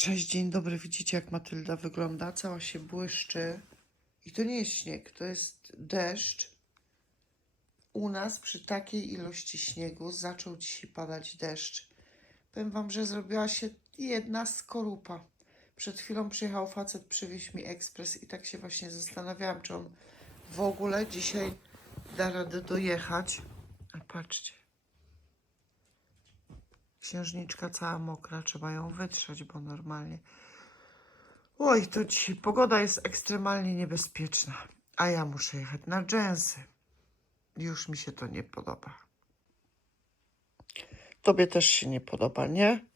Cześć, dzień dobry. Widzicie, jak Matylda wygląda? Cała się błyszczy. I to nie jest śnieg, to jest deszcz. U nas przy takiej ilości śniegu zaczął dzisiaj padać deszcz. Powiem wam, że zrobiła się jedna skorupa. Przed chwilą przyjechał facet, przywieźć mi ekspres i tak się właśnie zastanawiałam, czy on w ogóle dzisiaj da radę dojechać. A patrzcie. Księżniczka cała mokra, trzeba ją wytrzeć, bo normalnie. Oj, to dzisiaj pogoda jest ekstremalnie niebezpieczna, a ja muszę jechać na dżensy. Już mi się to nie podoba. Tobie też się nie podoba, nie?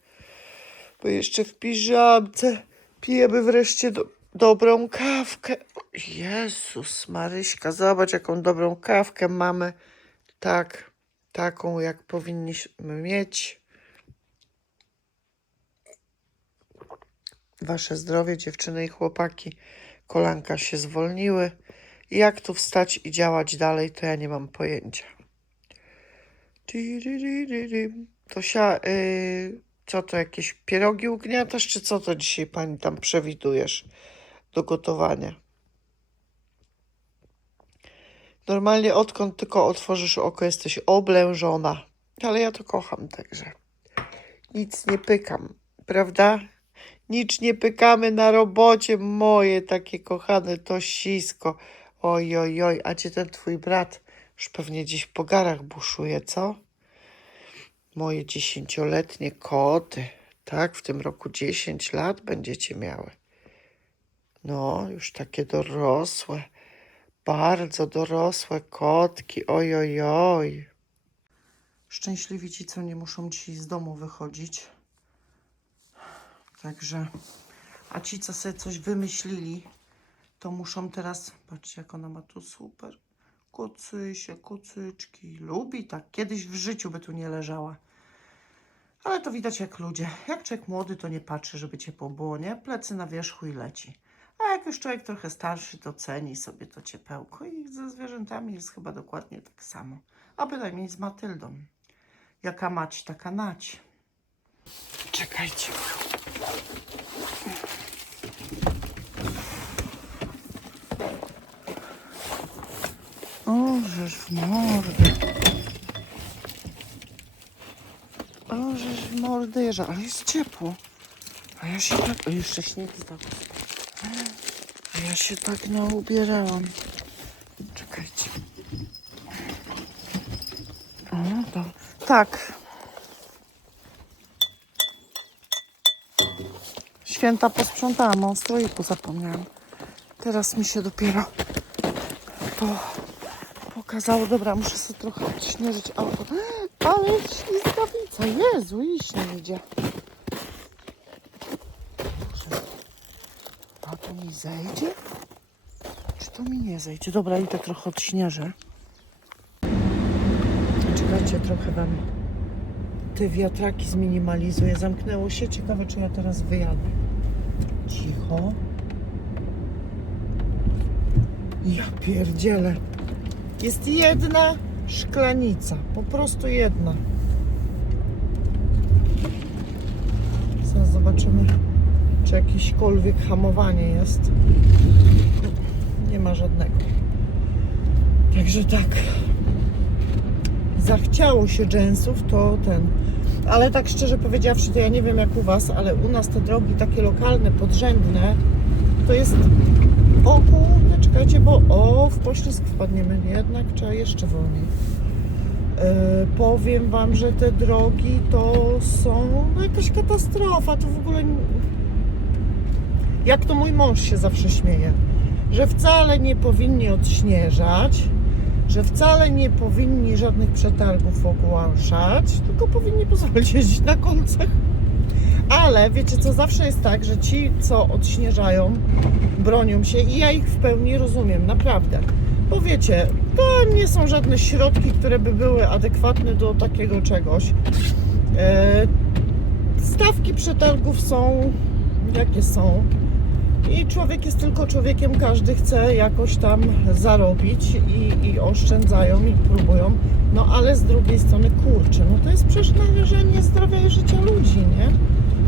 Bo jeszcze w piżamce pijemy wreszcie do, dobrą kawkę. Jezus Maryśka, zobacz jaką dobrą kawkę mamy. Tak, taką jak powinniśmy mieć. Wasze zdrowie, dziewczyny i chłopaki. Kolanka się zwolniły. Jak tu wstać i działać dalej, to ja nie mam pojęcia. Tosia, yy, co to, jakieś pierogi ugniatasz, czy co to dzisiaj pani tam przewidujesz do gotowania? Normalnie odkąd tylko otworzysz oko, jesteś oblężona. Ale ja to kocham, także nic nie pykam, prawda? Nic nie pykamy na robocie, moje takie kochane tosisko. Oj, oj, oj, a gdzie ten twój brat? Już pewnie gdzieś po garach buszuje, co? Moje dziesięcioletnie koty, tak? W tym roku 10 lat będziecie miały. No, już takie dorosłe, bardzo dorosłe kotki, oj, oj, oj. Szczęśliwi ci, co nie muszą dzisiaj z domu wychodzić. Także, a ci, co sobie coś wymyślili, to muszą teraz, patrzcie, jak ona ma tu super kocysie, kocyczki. Lubi tak. Kiedyś w życiu by tu nie leżała. Ale to widać jak ludzie. Jak człowiek młody, to nie patrzy, żeby ciepło było, nie? Plecy na wierzchu i leci. A jak już człowiek trochę starszy, to ceni sobie to ciepełko. I ze zwierzętami jest chyba dokładnie tak samo. A bynajmniej z Matyldą. Jaka mać, taka nać. Czekajcie. O, żeż w mordę. O, żeż w mordę jeża, ale jest ciepło. A ja się tak... O, jeszcze śnieg zdał. A ja się tak naubierałam. Czekajcie. O, to... Tak. Święta posprzątałam, o stroiku zapomniałam. Teraz mi się dopiero to pokazało. Dobra, muszę sobie trochę odśnieżyć auto. Ale ślizgawica, Jezu, iść nie idzie. A to mi zejdzie? Czy to mi nie zejdzie? Dobra, idę trochę odśnieżę. Czekajcie, trochę wam te wiatraki zminimalizuję. Zamknęło się. Ciekawe, czy ja teraz wyjadę. Cicho. Ja pierdzielę. Jest jedna szklanica. Po prostu jedna. Zaraz zobaczymy, czy jakieśkolwiek hamowanie jest. Nie ma żadnego. Także tak. Zachciało się dżensów, to ten. Ale tak szczerze powiedziawszy, to ja nie wiem jak u Was, ale u nas te drogi takie lokalne, podrzędne, to jest o kurde, czekajcie, bo o, w poślizg wpadniemy, jednak trzeba jeszcze wolniej. E, powiem Wam, że te drogi to są no, jakaś katastrofa, to w ogóle jak to mój mąż się zawsze śmieje, że wcale nie powinni odśnieżać, że wcale nie powinni żadnych przetargów ogłaszać, tylko powinni pozwolić jeździć na kolcach. Ale wiecie co, zawsze jest tak, że ci, co odśnieżają, bronią się i ja ich w pełni rozumiem, naprawdę. Bo wiecie, to nie są żadne środki, które by były adekwatne do takiego czegoś. E, stawki przetargów są jakie są. I człowiek jest tylko człowiekiem, każdy chce jakoś tam zarobić i, i oszczędzają i próbują. No ale z drugiej strony, kurczę, no to jest przecież narażenie zdrowia i życia ludzi, nie?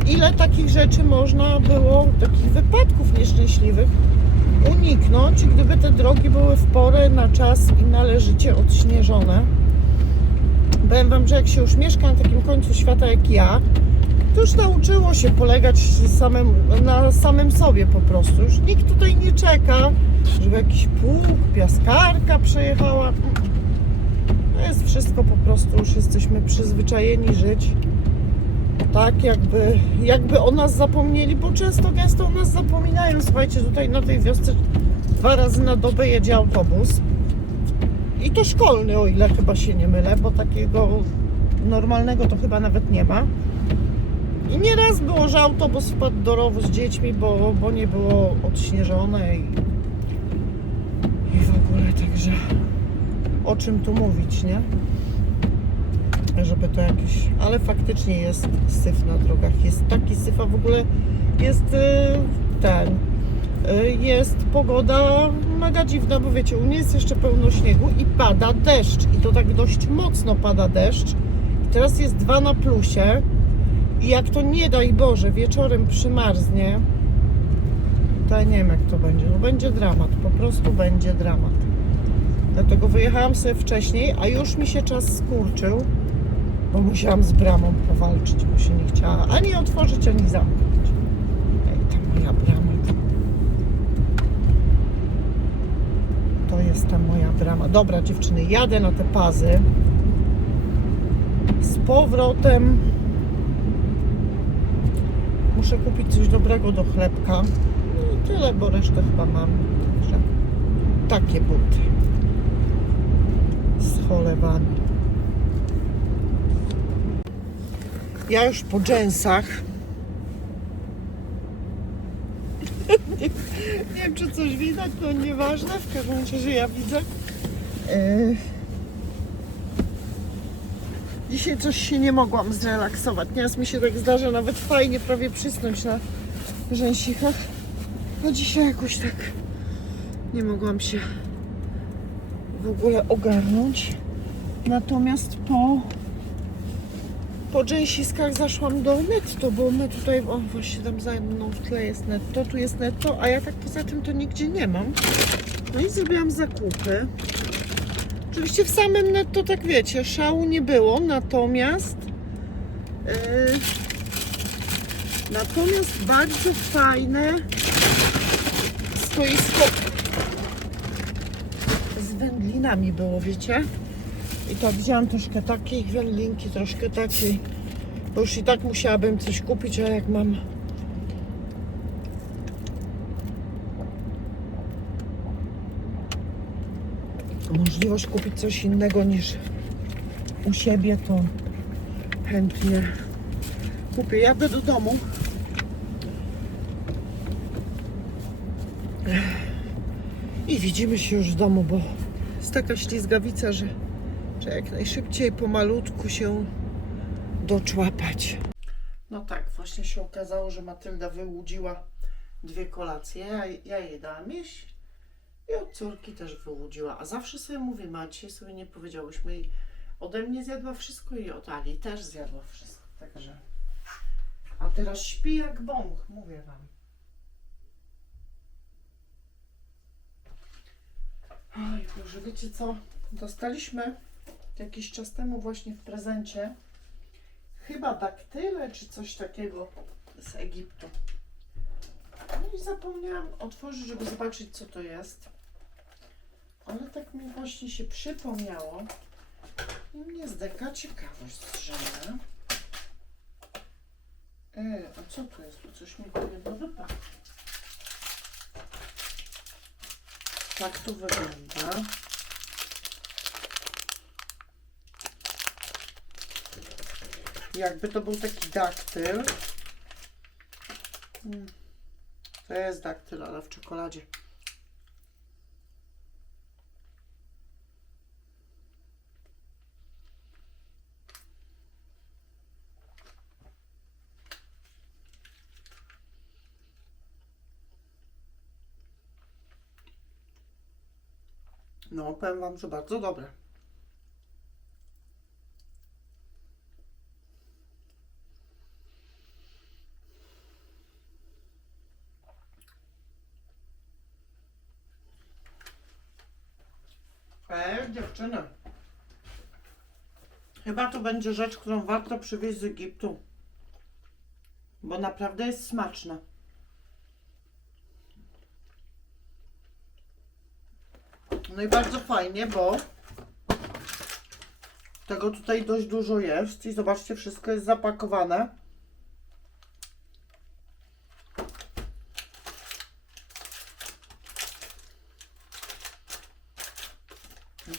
ile takich rzeczy można było, takich wypadków nieszczęśliwych uniknąć, gdyby te drogi były w porę, na czas i należycie odśnieżone. Powiem Wam, że jak się już mieszka na takim końcu świata jak ja, już nauczyło się polegać samym, na samym sobie po prostu. Już nikt tutaj nie czeka, żeby jakiś pług, piaskarka przejechała. To jest wszystko po prostu, już jesteśmy przyzwyczajeni żyć tak, jakby, jakby o nas zapomnieli, bo często gęsto o nas zapominają. Słuchajcie, tutaj na tej wiosce dwa razy na dobę jedzie autobus. I to szkolny, o ile chyba się nie mylę, bo takiego normalnego to chyba nawet nie ma. I nieraz było, że autobus wpadł do rowu z dziećmi, bo, bo nie było odśnieżone i, i w ogóle także o czym tu mówić, nie? Żeby to jakieś. Ale faktycznie jest syf na drogach. Jest taki syf, a w ogóle jest y, ten. y, Jest pogoda mega dziwna, bo wiecie, u mnie jest jeszcze pełno śniegu i pada deszcz. I to tak dość mocno pada deszcz. I teraz jest 2 na plusie. I jak to nie daj Boże, wieczorem przymarznie, to ja nie wiem jak to będzie. No będzie dramat, po prostu będzie dramat. Dlatego wyjechałam sobie wcześniej, a już mi się czas skurczył, bo musiałam z bramą powalczyć, bo się nie chciała ani otworzyć, ani zamknąć. Ej, ta moja brama. To jest ta moja brama. Dobra, dziewczyny, jadę na te pazy. Z powrotem muszę kupić coś dobrego do chlebka. No i tyle, bo resztę chyba mam. Także takie buty z. Ja już po dżensach. nie, nie wiem, czy coś widać, to nieważne. W każdym razie, ja widzę. Yy. Dzisiaj coś się nie mogłam zrelaksować. Nieraz mi się tak zdarza nawet fajnie prawie przysnąć na rzęsicach. A dzisiaj jakoś tak nie mogłam się w ogóle ogarnąć. Natomiast po po dżęsiskach zaszłam do netto, bo my tutaj, o właśnie tam za mną w tle jest netto, tu jest netto, a ja tak poza tym to nigdzie nie mam. No i zrobiłam zakupy. Oczywiście w samym netto, tak wiecie, szału nie było, natomiast yy, natomiast bardzo fajne stoisko z wędlinami było, wiecie? I to wziąłam troszkę takiej wędlinki, troszkę takiej, bo już i tak musiałabym coś kupić, a jak mam możliwość kupić coś innego niż u siebie, to chętnie kupię. Jadę do domu. I widzimy się już w domu, bo jest taka ślizgawica, że trzeba jak najszybciej pomalutku się doczłapać. No tak, właśnie się okazało, że Matylda wyłudziła dwie kolacje. Ja, ja je dałam jeść i od córki też wyłudziła. A zawsze sobie mówię, a dzisiaj sobie nie powiedziałyśmy i ode mnie zjadła wszystko i od Ali też zjadła wszystko. Także. A teraz śpi jak bąk, mówię wam. Oj, Boże, wiecie co? Dostaliśmy jakiś czas temu właśnie w prezencie chyba daktyle czy coś takiego z Egiptu. No i zapomniałam otworzyć, żeby zobaczyć co to jest. Ale tak mi właśnie się przypomniało i mnie zdeka ciekawość zrzemę. E, a co to jest? Tu coś mi jedno wypadło. Tak to wygląda. Jakby to był taki daktyl. Mm. To jest daktyl, ale w czekoladzie. powiem Wam, że bardzo dobre. Ej, dziewczyny. Chyba to będzie rzecz, którą warto przywieźć z Egiptu, bo naprawdę jest smaczna. No i bardzo fajnie, bo tego tutaj dość dużo jest i zobaczcie, wszystko jest zapakowane.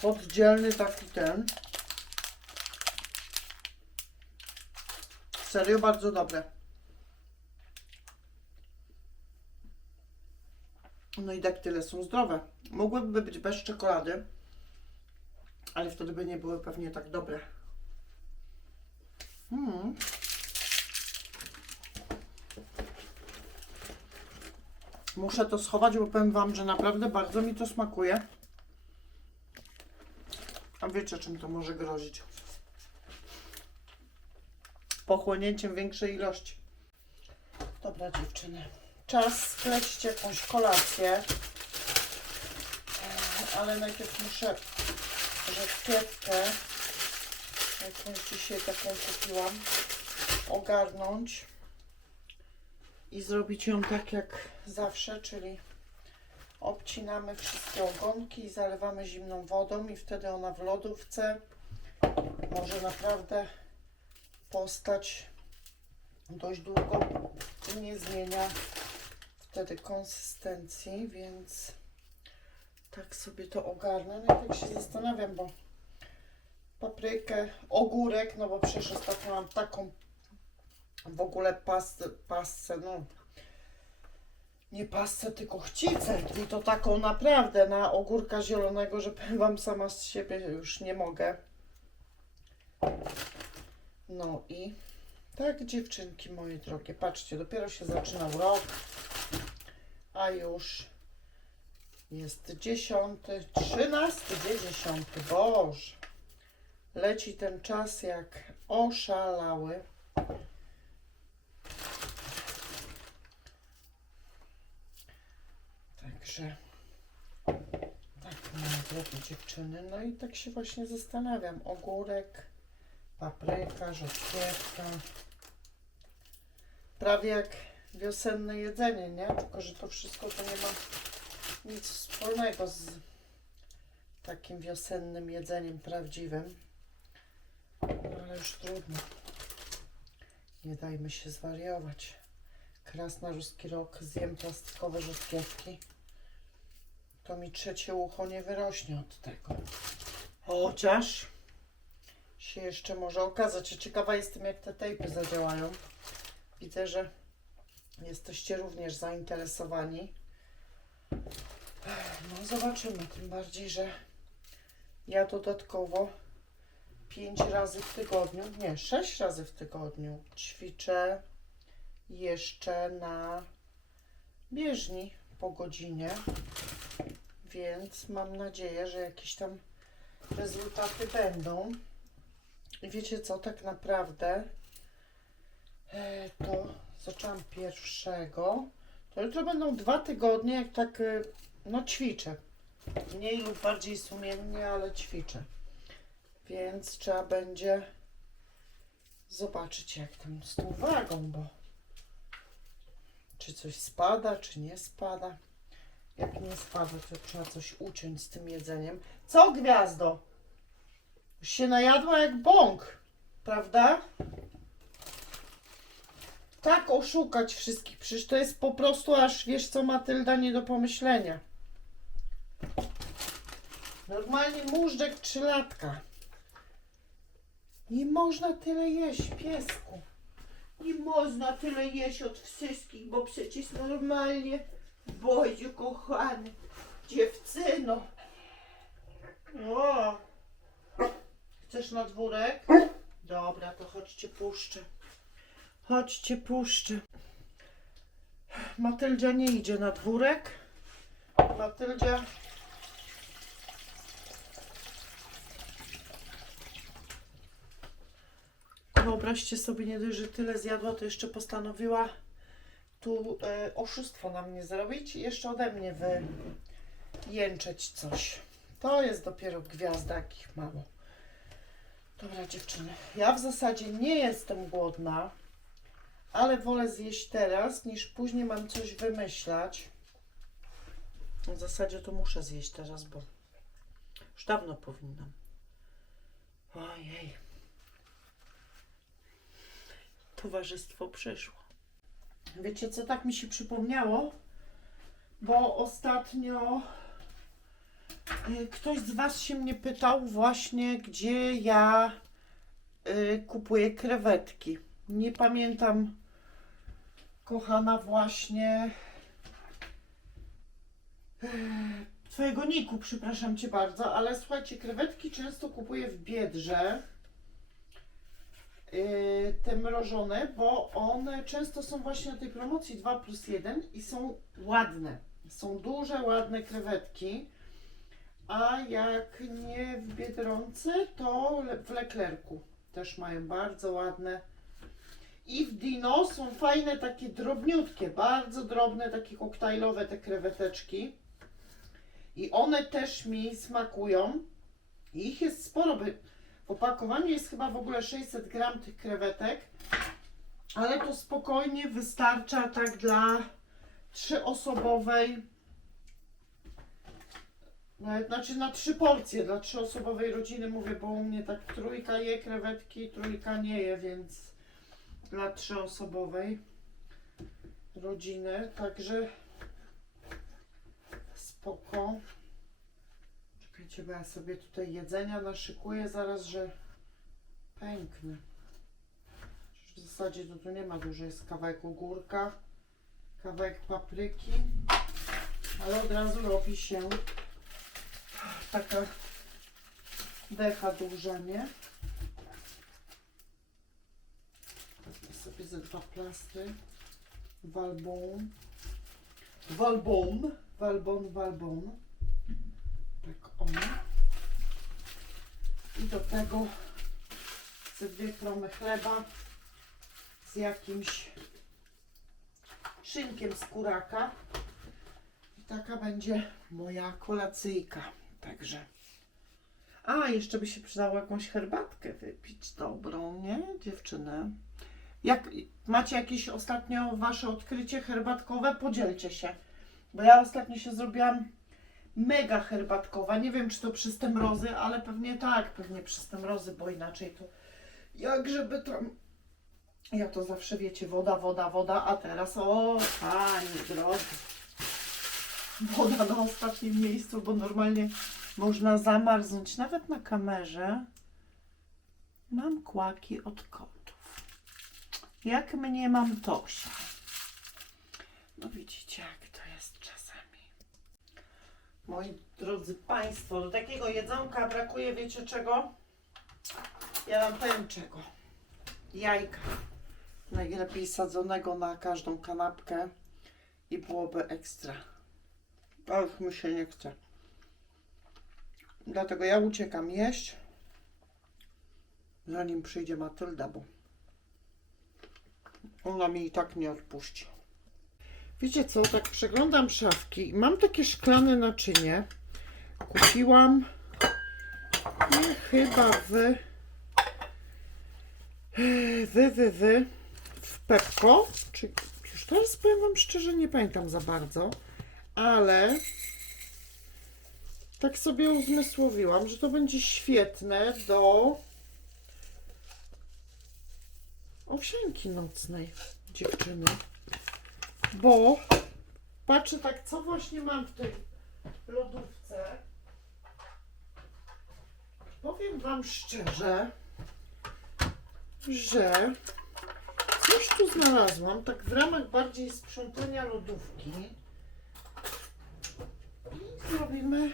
Oddzielny taki ten. Serio bardzo dobre. No i daktyle są zdrowe. Mogłyby być bez czekolady, ale wtedy by nie były pewnie tak dobre. Mm. Muszę to schować, bo powiem Wam, że naprawdę bardzo mi to smakuje. A wiecie, czym to może grozić? Pochłonięciem większej ilości. Dobra, dziewczyny. Czas spleść jakąś kolację. E, Ale najpierw muszę rzodkiewkę, jakąś dzisiaj taką kupiłam, ogarnąć i zrobić ją tak jak zawsze, czyli obcinamy wszystkie ogonki i zalewamy zimną wodą i wtedy ona w lodówce może naprawdę postać dość długo i nie zmienia wtedy konsystencji, więc tak sobie to ogarnę. No i tak się zastanawiam, bo paprykę, ogórek, no bo przecież ostatnio mam taką w ogóle pasę, pasę no nie pasę, tylko chcicę i to taką naprawdę na ogórka zielonego, że powiem Wam sama z siebie już nie mogę. No i tak dziewczynki moje drogie, patrzcie, dopiero się zaczynał rok, a już jest dziesiąty, trzynasty, dziesiąty, Boże. Leci ten czas jak oszalały. Także tak, moje drogie dziewczyny. No i tak się właśnie zastanawiam. Ogórek, papryka, rzodkiewka. Prawie jak wiosenne jedzenie, nie? Tylko, że to wszystko to nie ma nic wspólnego z takim wiosennym jedzeniem prawdziwym. Ale już trudno. Nie dajmy się zwariować. Krasnoludzki rok, zjem plastikowe rzodkiewki. To mi trzecie ucho nie wyrośnie od tego. Chociaż się jeszcze może okazać. Ciekawa jestem, jak te tejpy zadziałają. Widzę, że jesteście również zainteresowani. No zobaczymy, tym bardziej, że ja dodatkowo 5 razy w tygodniu, nie, 6 razy w tygodniu ćwiczę jeszcze na bieżni po godzinie, więc mam nadzieję, że jakieś tam rezultaty będą. I wiecie co, tak naprawdę e, to zaczęłam pierwszego, to jutro będą dwa tygodnie, jak tak e, no ćwiczę. Mniej lub bardziej sumiennie, ale ćwiczę. Więc trzeba będzie zobaczyć jak tam z tą wagą, bo czy coś spada, czy nie spada. Jak nie spada, to trzeba coś uciąć z tym jedzeniem. Co gwiazdo? Już się najadła jak bąk, prawda? Tak oszukać wszystkich, przecież to jest po prostu aż, wiesz co Matylda, nie do pomyślenia. Normalnie móżdżek trzylatka. Nie można tyle jeść, piesku. Nie można tyle jeść od wszystkich, bo przecież normalnie, Boziu kochany, dziewczyno. O. Chcesz na dwórek? Dobra, to chodźcie puszczę. Chodźcie puszczę. Matyldzia nie idzie na dwórek. Matyldzia Wyobraźcie sobie, nie dość, że tyle zjadła, to jeszcze postanowiła tu e, oszustwo na mnie zrobić i jeszcze ode mnie wyjęczeć coś. To jest dopiero gwiazda, jakich mało. Dobra dziewczyny, ja w zasadzie nie jestem głodna, ale wolę zjeść teraz, niż później mam coś wymyślać. W zasadzie to muszę zjeść teraz, bo już dawno powinnam. Ojej. Towarzystwo przyszło. Wiecie co, tak mi się przypomniało, bo ostatnio y, ktoś z Was się mnie pytał właśnie, gdzie ja y, kupuję krewetki. Nie pamiętam, kochana, właśnie y, Twojego niku, przepraszam Cię bardzo, ale słuchajcie, krewetki często kupuję w Biedrze. Yy, te mrożone, bo one często są właśnie na tej promocji 2 plus 1 i są ładne. Są duże, ładne krewetki. A jak nie w Biedronce, to w Leclercu też mają bardzo ładne. I w Dino są fajne, takie drobniutkie, bardzo drobne, takie koktajlowe te kreweteczki. I one też mi smakują. I ich jest sporo, by w opakowaniu jest chyba w ogóle 600 gram tych krewetek, ale to spokojnie wystarcza tak dla trzyosobowej, znaczy na trzy porcje dla trzyosobowej rodziny mówię, bo u mnie tak trójka je krewetki, trójka nie je, więc dla trzyosobowej rodziny, także spoko. Czekajcie, bo ja sobie tutaj jedzenia naszykuję zaraz, że pęknę. W zasadzie to tu nie ma dużo, jest kawałek ogórka, kawałek papryki, ale od razu robi się taka decha duża, nie? Wezmę sobie ze dwa plastry. Walbon. Walbon. Walbon, walbon. Tak o. I do tego ze dwie kromy chleba z jakimś szynkiem z kuraka. I taka będzie moja kolacyjka. Także. A, jeszcze by się przydało jakąś herbatkę wypić dobrą, nie, dziewczyny? Jak macie jakieś ostatnio wasze odkrycie herbatkowe, podzielcie się. Bo ja ostatnio się zrobiłam mega herbatkowa. Nie wiem, czy to przez te mrozy, ale pewnie tak, pewnie przez te mrozy, bo inaczej to jak żeby tam. Ja to zawsze wiecie, woda, woda, woda, a teraz o, panie drogi. Woda na ostatnim miejscu, bo normalnie można zamarznąć nawet na kamerze. Mam kłaki od kotów. Jak mnie mam Tosia. No widzicie, jak to jest czasami. Moi drodzy Państwo, do takiego jedzonka brakuje, wiecie czego? Ja wam powiem czego. Jajka. Najlepiej sadzonego na każdą kanapkę i byłoby ekstra. A już mi się nie chce. Dlatego ja uciekam jeść, zanim przyjdzie Matylda, bo ona mi i tak nie odpuści. Wiecie co, tak przeglądam szafki i mam takie szklane naczynie. Kupiłam nie, chyba w wy, wy, wy w Pepko, czy już teraz powiem Wam szczerze, nie pamiętam za bardzo, ale tak sobie uzmysłowiłam, że to będzie świetne do owsianki nocnej dziewczyny. Bo patrzę tak, co właśnie mam w tej lodówce. Powiem Wam szczerze, że coś tu znalazłam, tak w ramach bardziej sprzątania lodówki. I zrobimy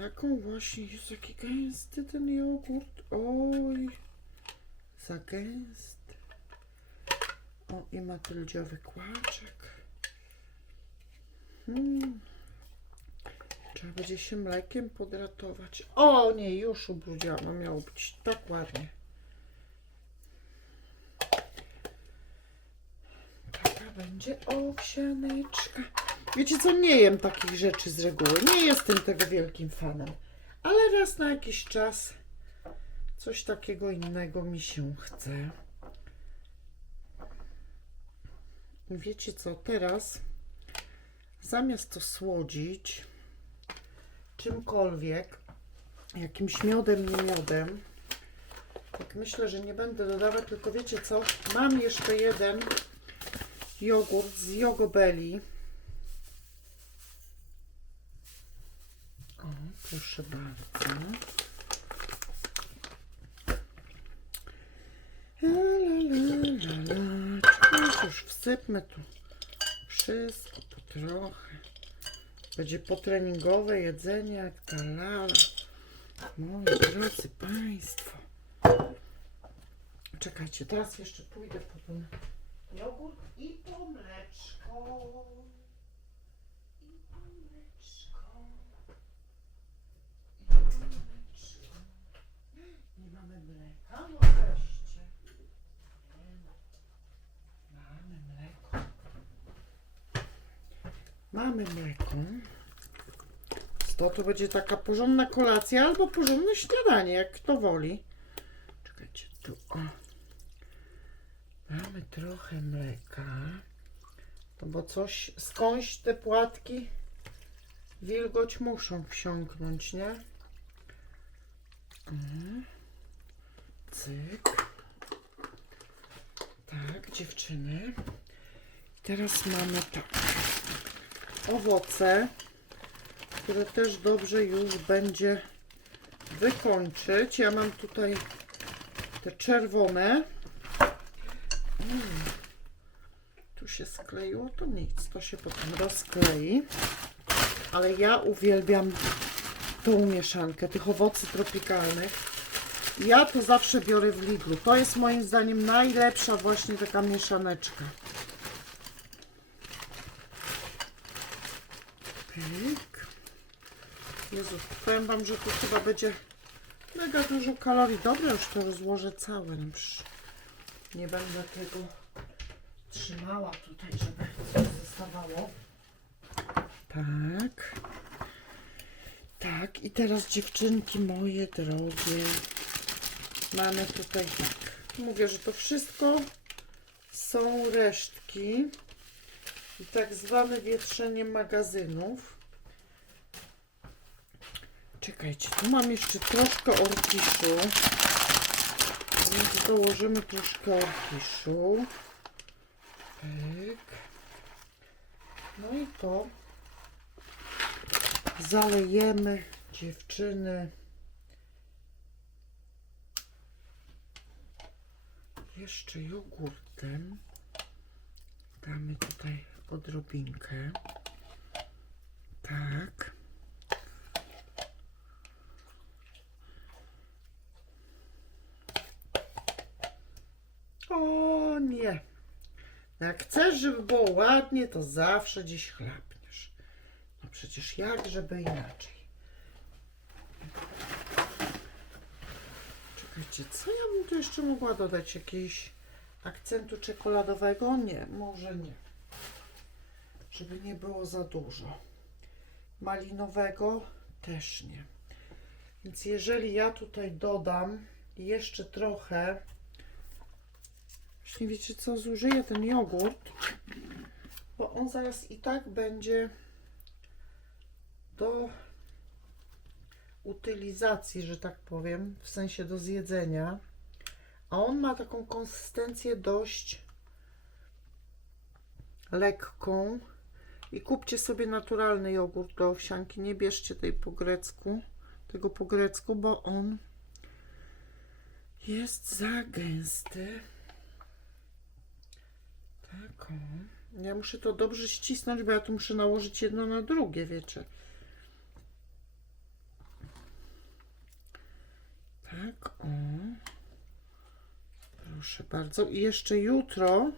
taką właśnie, jest jaki gęsty ten jogurt, oj, za gęsty. O, i matyldziowy kłaczek. Hmm. Trzeba będzie się mlekiem podratować. O nie, już ubrudziłam, miało być tak ładnie. Taka będzie owsianeczka. Wiecie co, nie jem takich rzeczy z reguły. Nie jestem tego wielkim fanem. Ale raz na jakiś czas coś takiego innego mi się chce. Wiecie co, teraz zamiast to słodzić czymkolwiek, jakimś miodem, nie miodem, tak myślę, że nie będę dodawać, tylko wiecie co, mam jeszcze jeden jogurt z Jogobeli. O, proszę bardzo. Czekajcie, już wsypmy tu wszystko po trochę. Będzie potreningowe jedzenie jak ta lala. Moi drodzy Państwo. Czekajcie, teraz jeszcze pójdę po ten jogurt i po mleczko. I po. I. Nie mamy mleka? No. Nie ma. Mamy mleko. Mamy mleko. To to będzie taka porządna kolacja albo porządne śniadanie, jak kto woli. Czekajcie, tu o. Mamy trochę mleka. To bo coś, skądś te płatki wilgoć muszą wsiąknąć, nie? Mhm. Cyk. Tak, dziewczyny. Teraz mamy tak. Owoce, które też dobrze już będzie wykończyć. Ja mam tutaj te czerwone. Mm. Tu się skleiło, to nic, to się potem rozklei. Ale ja uwielbiam tą mieszankę tych owocy tropikalnych. Ja to zawsze biorę w Lidlu. To jest moim zdaniem najlepsza właśnie taka mieszaneczka. Pyk. Jezu, powiem Wam, że tu chyba będzie mega dużo kalorii. Dobra, już to rozłożę całe. no. Nie będę tego trzymała tutaj, żeby zostawało. Tak. Tak, i teraz dziewczynki moje drogie. Mamy tutaj tak. Mówię, że to wszystko są resztki i tak zwane wietrzenie magazynów. Czekajcie, tu mam jeszcze troszkę orkiszu. Więc dołożymy troszkę orkiszu. Pyk. No i to zalejemy dziewczyny. Jeszcze jogurtem. Damy tutaj odrobinkę. Tak. O nie. Jak chcesz, żeby było ładnie, to zawsze dziś chlapniesz. No przecież jak, żeby inaczej. Czekajcie, co ja bym tu jeszcze mogła dodać? Jakiegoś akcentu czekoladowego? Nie, może nie. Żeby nie było za dużo. Malinowego też nie. Więc jeżeli ja tutaj dodam jeszcze trochę Właśnie wiecie co, zużyję ten jogurt, bo on zaraz i tak będzie do utylizacji, że tak powiem, w sensie do zjedzenia. A on ma taką konsystencję dość lekką. I kupcie sobie naturalny jogurt do owsianki. Nie bierzcie tej po grecku, tego po grecku, bo on jest za gęsty. Tak, o. Ja muszę to dobrze ścisnąć, bo ja tu muszę nałożyć jedno na drugie, wiecie. Tak, o. Proszę bardzo. I jeszcze jutro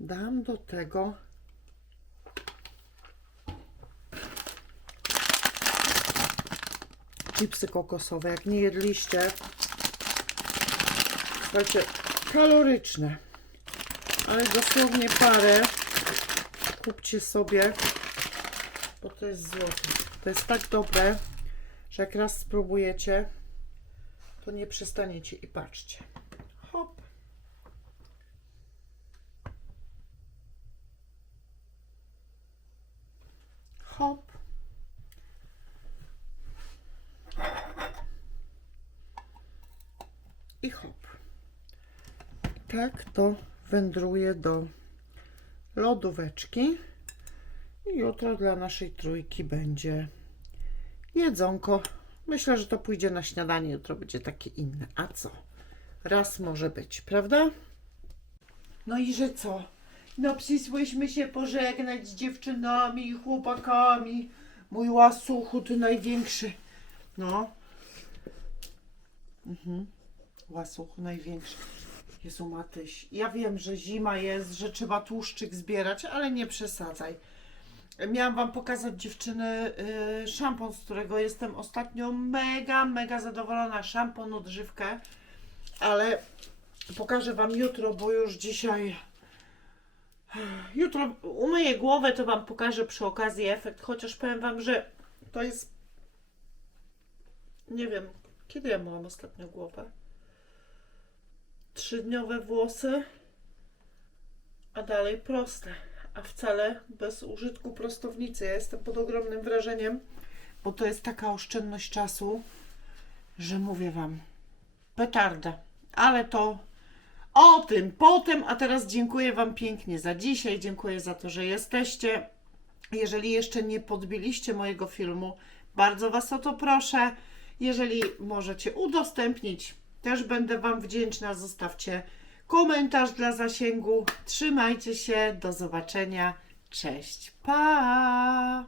dam do tego chipsy kokosowe. Jak nie jedliście, słuchajcie, kaloryczne ale dosłownie parę kupcie sobie, bo to jest złote. To jest tak dobre, że jak raz spróbujecie, to nie przestaniecie i patrzcie. Hop. Hop. I hop. Tak to wędruje do lodóweczki. I jutro dla naszej trójki będzie jedzonko. Myślę, że to pójdzie na śniadanie. Jutro będzie takie inne. A co? Raz może być, prawda? No i że co? No przysłyśmy się pożegnać z dziewczynami i chłopakami. Mój łasuchu, ty największy. No. Mhm. Łasuchu największy. Jezu Matyś, ja wiem, że zima jest, że trzeba tłuszczyk zbierać, ale nie przesadzaj. Miałam Wam pokazać dziewczyny y, szampon, z którego jestem ostatnio mega, mega zadowolona. Szampon, odżywkę, ale pokażę Wam jutro, bo już dzisiaj. Jutro umyję głowę, to Wam pokażę przy okazji efekt, chociaż powiem Wam, że to jest. Nie wiem, kiedy ja myłam ostatnio głowę? Trzydniowe włosy, a dalej proste, a wcale bez użytku prostownicy. Ja jestem pod ogromnym wrażeniem, bo to jest taka oszczędność czasu, że mówię Wam, petarda. Ale to o tym potem, a teraz dziękuję Wam pięknie za dzisiaj, dziękuję za to, że jesteście. Jeżeli jeszcze nie podbiliście mojego filmu, bardzo Was o to proszę. Jeżeli możecie udostępnić, też będę Wam wdzięczna. Zostawcie komentarz dla zasięgu. Trzymajcie się, do zobaczenia. Cześć, pa!